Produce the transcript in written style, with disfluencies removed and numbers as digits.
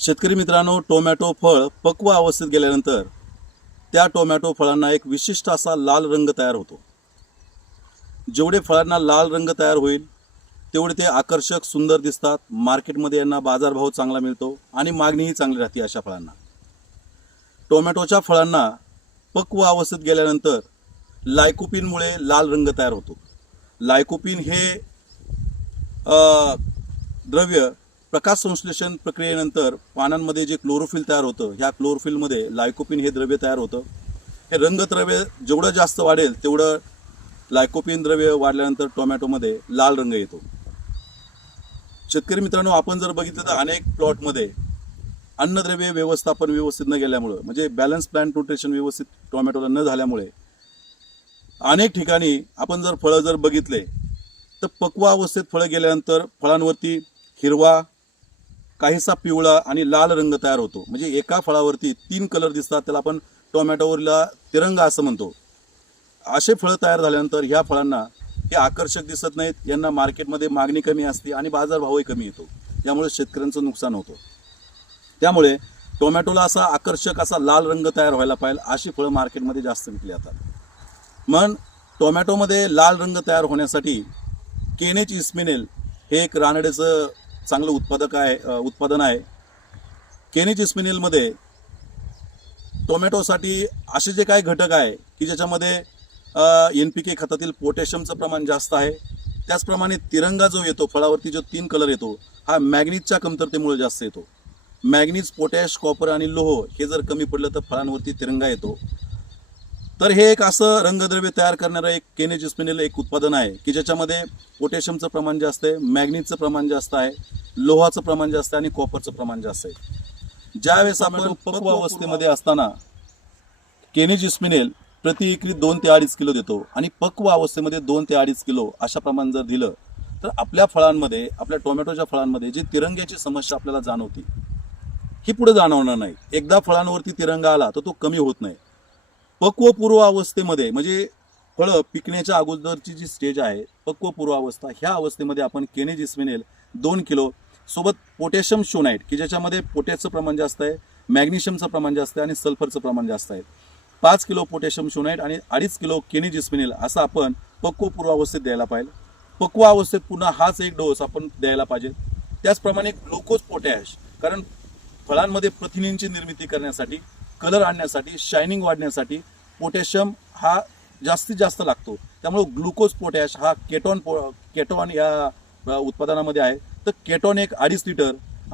शेतकरी मित्रांनो, टोमॅटो फळ पक्व अवस्थेत गेल्यानंतर त्या टोमॅटो फळांना एक विशिष्ट असा लाल रंग तयार होतो. जेवढे फळांना लाल रंग तयार होईल तेवढे ते आकर्षक सुंदर दिसतात. मार्केटमध्ये यांना बाजारभाव चांगला मिळतो आणि मागणीही चांगली राहते. अशा फळांना, टोमॅटोच्या फळांना पक्व अवस्थेत गेल्यानंतर लायकोपिनमुळे लाल रंग तयार होतो. लायकोपिन हे द्रव्य प्रकाश संश्लेषण प्रक्रियेनंतर पानांमध्ये जे क्लोरोफिल तयार होतं, ह्या क्लोरोफिलमध्ये लायकोपिन हे द्रव्य तयार होतं. हे रंगद्रव्य जेवढं जास्त वाढेल तेवढं लायकोपिन द्रव्य वाढल्यानंतर टोमॅटोमध्ये लाल रंग येतो. शेतकरी मित्रांनो, आपण जर बघितलं तर अनेक प्लॉटमध्ये अन्नद्रव्य व्यवस्थापन व्यवस्थित न गेल्यामुळं, म्हणजे बॅलन्स प्लांट न्यूट्रिशन व्यवस्थित टोमॅटोला न झाल्यामुळे अनेक ठिकाणी आपण जर फळं जर बघितले तर पक्व अवस्थेत फळं गेल्यानंतर फळांवरती हिरवा, काहीसा पिवळा आणि लाल रंग तयार होतो. म्हणजे एका फळावरती 3 कलर दिसतात. त्याला आपण टोमॅटोवरला तिरंगा असं म्हणतो. असे फळं तयार झाल्यानंतर ह्या फळांना हे आकर्षक दिसत नाहीत. यांना मार्केटमध्ये मागणी कमी असते आणि बाजारभावही कमी येतो. यामुळे शेतकऱ्यांचं नुकसान होतं. त्यामुळे टोमॅटोला असा आकर्षक असा लाल रंग तयार व्हायला पाहिजे अशी फळं मार्केटमध्ये जास्त विकली जातात. मग टोमॅटोमध्ये लाल रंग तयार होण्यासाठी केनेच इस्मिनेल हे एक रानडेचं चांगलं उत्पादन आहे. केनेच इस्मिनेलमध्ये टोमॅटोसाठी असे जे काही घटक आहे की ज्याच्यामध्ये NPK खतातील पोटॅशियमचं प्रमाण जास्त आहे. त्याचप्रमाणे तिरंगा जो येतो, फळावरती जो 3 कलर येतो, हा मॅग्नीजच्या कमतरतेमुळे जास्त येतो. मॅग्नीज, पोटॅश, कॉपर आणि लोह हे जर कमी पडलं तर फळांवरती तिरंगा येतो. तर हे एक असं रंगद्रव्य तयार करणारं एक केनेच इस्मिनेल एक उत्पादन आहे की ज्याच्यामध्ये पोटॅशियमचं प्रमाण जास्त आहे, मॅग्नीजचं प्रमाण जास्त आहे, लोहाचं प्रमाण जास्त आहे आणि कॉपरचं प्रमाण जास्त आहे. ज्यावेळेस आपण पक्व अवस्थेमध्ये असताना केनेच इस्मिनेल प्रति एकरी 2 ते 2.5 किलो देतो आणि पक्व अवस्थेमध्ये 2 ते 2.5 किलो अशा प्रमाण जर दिलं तर आपल्या फळांमध्ये, आपल्या टोमॅटोच्या फळांमध्ये जी तिरंग्याची समस्या आपल्याला जाणवती ही पुढे जाणवणार नाही. एकदा फळांवरती तिरंगा आला तर तो कमी होत नाही. पक्वपूर्व अवस्थेमध्ये, म्हणजे फळं पिकण्याच्या अगोदरची जी स्टेज आहे पक्वपूर्व अवस्था, ह्या अवस्थेमध्ये आपण केनेच इस्मिनेल 2 किलो सोबत पोटॅशियम शोनाइट की ज्याच्यामध्ये पोटॅशचं प्रमाण जास्त आहे, मॅग्नेशियमचं प्रमाण जास्त आहे आणि सल्फरचं प्रमाण जास्त आहे, 5 किलो पोटॅशियम शोनाइट आणि 2.5 किलो केनेच इस्मिनेल असं आपण पक्वपूर्व अवस्थेत द्यायला पाहिजे. पक्व अवस्थेत पुन्हा हाच एक डोस आपण द्यायला पाहिजे. त्याचप्रमाणे ग्लुकोज पोटॅश, कारण फळांमध्ये प्रथिनांची निर्मिती करण्यासाठी, कलर आणण्यासाठी, शायनिंग वाढण्यासाठी पोटॅशियम हा जास्तीत जास्त लागतो. त्यामुळे ग्लुकोज पोटॅश हा केटॉन या उत्पादनामध्ये आहे. तर केटॉन एक 2.5 लिटर